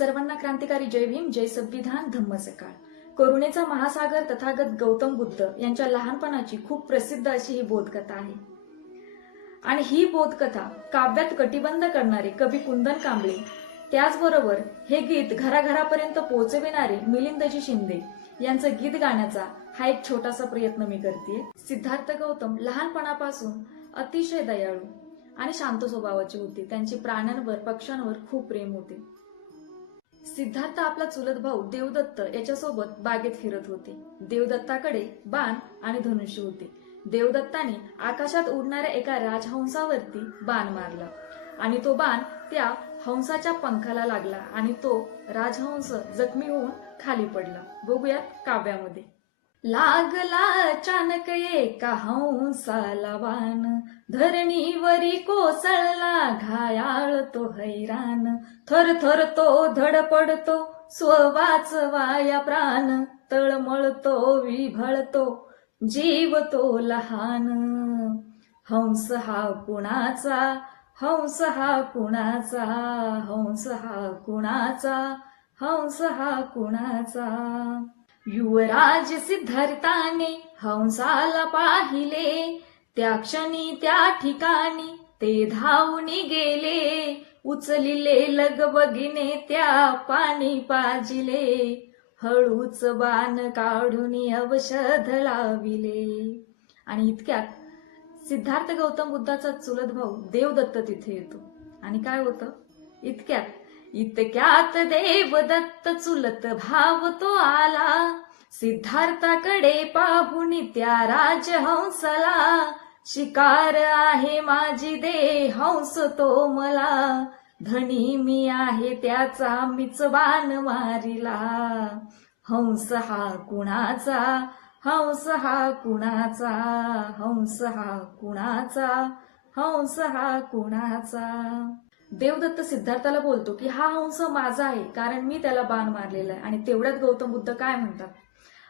सर्वांना क्रांतिकारी जय भीम, जय संविधान, धम्म सकाळ. करुणेचा महासागर तथागत गौतम बुद्ध यांच्या लहानपणाची खूप प्रसिद्ध अशी ही बोधकथा आहे. आणि ही बोधकथा काव्यात कटिबंध करणारे कवी कुंदन कांबळे, त्याचबरोबर हे गीत घराघरापर्यंत पोहोचविणारे मिलिंदजी शिंदे यांचं गीत गाण्याचा हा एक छोटासा प्रयत्न मी करते. सिद्धार्थ गौतम लहानपणापासून अतिशय दयाळू आणि शांत स्वभावाचे होते. त्यांचे प्राण्यांवर, पक्ष्यांवर खूप प्रेम होते. सिद्धार्थ आपला चुलत भाऊ देवदत्त याच्यासोबत बागेत फिरत होते. देवदत्ताकडे बाण आणि धनुष्य होते. देवदत्ताने आकाशात उडणाऱ्या एका राजहंसावरती बाण मारला आणि तो बाण त्या हंसाच्या पंखाला लागला आणि तो राजहंस जखमी होऊन खाली पडला. बघूयात काव्यामध्ये. लागला अचानक एका हंसाला बाण, धरणीवरी कोसळला घायाळ तो हैराण. थर थर तो धडपडतो, स्ववाचवाया प्राण, तळमळतो विभळतो जीव तो लहान. हंस हा कुणाचा, हंस हा कुणाचा, हंस हा कुणाचा, हंस हा कुणाचा. युवराज सिद्धार्थाने हंसाला पाहिले, त्या क्षणी त्या ठिकाणी ते धावून गेले. उचलिले लगबगीने त्या पाणी पाजिले, हळूच बाण काढून औषध लाविले. आणि इतक्यात सिद्धार्थ गौतम बुद्धाचा चुलत भाऊ देवदत्त तिथे येतो. आणि काय होतं, इतक्यात देवदत्त चुलत भाव तो आला, सिद्धार्थाकडे पाहून त्या राजहंसाला. शिकार आहे माझी दे हंस तो मला, धनी मी आहे त्याचा मीच बाण मारिला. हंस हा कुणाचा, हंस हा कुणाचा, हंस हा कुणाचा, हंस हा कुणाचा. देवदत्त सिद्धार्थाला बोलतो की हा हंस माझा आहे कारण मी त्याला बाण मारलेला आहे. आणि तेवढ्यात गौतम बुद्ध काय म्हणतात,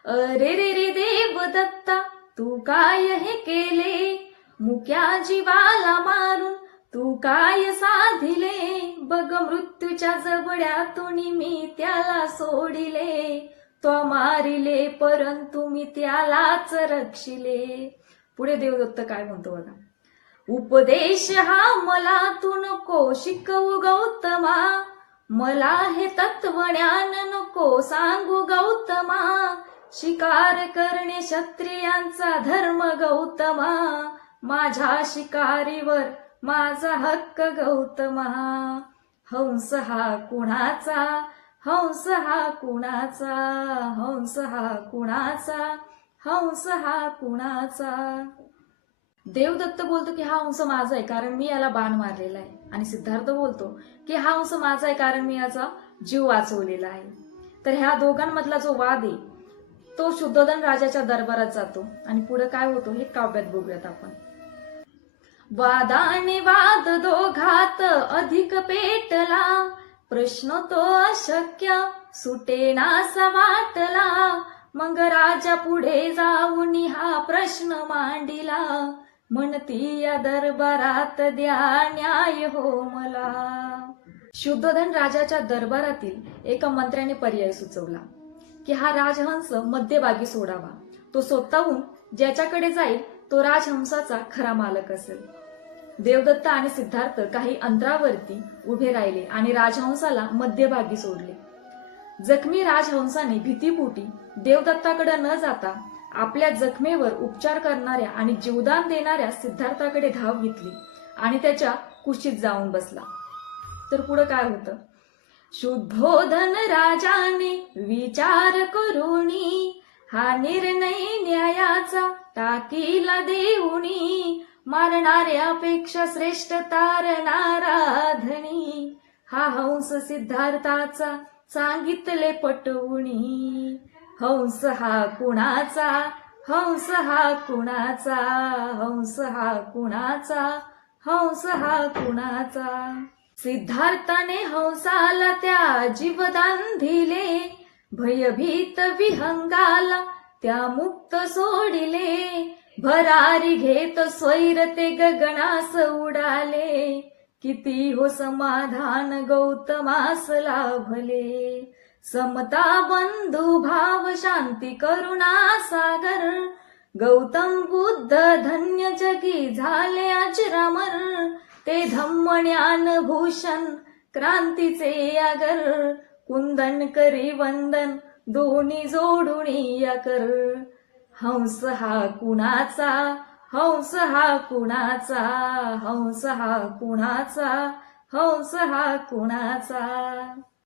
अरे रे रे देवदत्ता, तू काय हे केले, मुक्या जीवाला मारून तू काय साधिले. बघ मृत्यूच्या जबड्यातून मी त्याला सोडिले, तो मारिले परंतु मी त्यालाच रक्षिले. पुढे देवदत्त काय म्हणतो बघा, उपदेश हा मला तू नको शिकवू गौतमा, मला हे तत्वज्ञान नको सांगू गौतमा. शिकार करणे क्षत्रियांचा धर्म गौतमा, माझ्या शिकारीवर माझा हक्क गौतमा. हंस हा कुणाचा, हंस हा कुणाचा, हंस हा कुणाचा, हंस हा कुणाचा. देवदत्त बोलतो की हा हंस माझा आहे कारण मी याला बाण मारलेला आहे. आणि सिद्धार्थ बोलतो की हा हंस माझा आहे कारण मी याचा जीव वाचवलेला आहे. तर ह्या दोघांमधला जो वाद आहे तो शुद्धोधन राजाच्या दरबारात जातो. आणि पुढे काय होतो हे काव्यात बघूयात आपण. वादाने वाद दोघात अधिक पेटला, प्रश्न तो अशक्य सुटेनासा वाटला. मग राजा पुढे जाऊन हा प्रश्न मांडिला, म्हणती या दरबारात द्या न्याय हो मला. शुद्धोधन राजाच्या दरबारातील एका मंत्र्याने पर्याय सुचवला की हा राजहंस मध्यभागी सोडावा. तो स्वतःहून ज्याच्याकडे जाईल तो राजहंसाचा खरा मालक असेल. देवदत्त आणि सिद्धार्थ काही अंतरावरती उभे राहिले आणि राजहंसाला मध्यभागी सोडले. जखमी राजहंसाने भीतीपोटी देवदत्ताकडे न जाता आपल्या जखमेवर उपचार करणाऱ्या आणि जीवदान देणाऱ्या सिद्धार्थाकडे धाव घेतली आणि त्याच्या कुशीत जाऊन बसला. तर पुढे काय होतं, शुद्धोधन राजाने विचार करूनी, हा निर्णय न्यायाचा टाकीला देऊनी. मारणाऱ्यापेक्षा श्रेष्ठ तारणारा धनी, हा हंस सिद्धार्थाचा सांगितले पटवूनी. हंस हा कुणाचा, हंस हा कुणाचा, हंस हा कुणाचा, हंस हा कुणाचा. सिद्धार्थाने हंसाला त्या जीवदान दिले, भयभीत विहंगाला त्या मुक्त सोडिले. भरारी घेत स्वैर ते गगनास उडाले, किती हो समाधान गौतमास लाभले. समता बंधु भाव शांती करुणा सागर, गौतम बुद्ध धन्य जगी झाले अजरामर. ते धम्म ज्ञान भूषण क्रांतीचे आगर, कुंदन करी वंदन दोन्ही जोडुनी कर. हंस हा कुणाचा, हंस हा कुणाचा, हंस हा कुणाचा, हंस हा कुणाचा.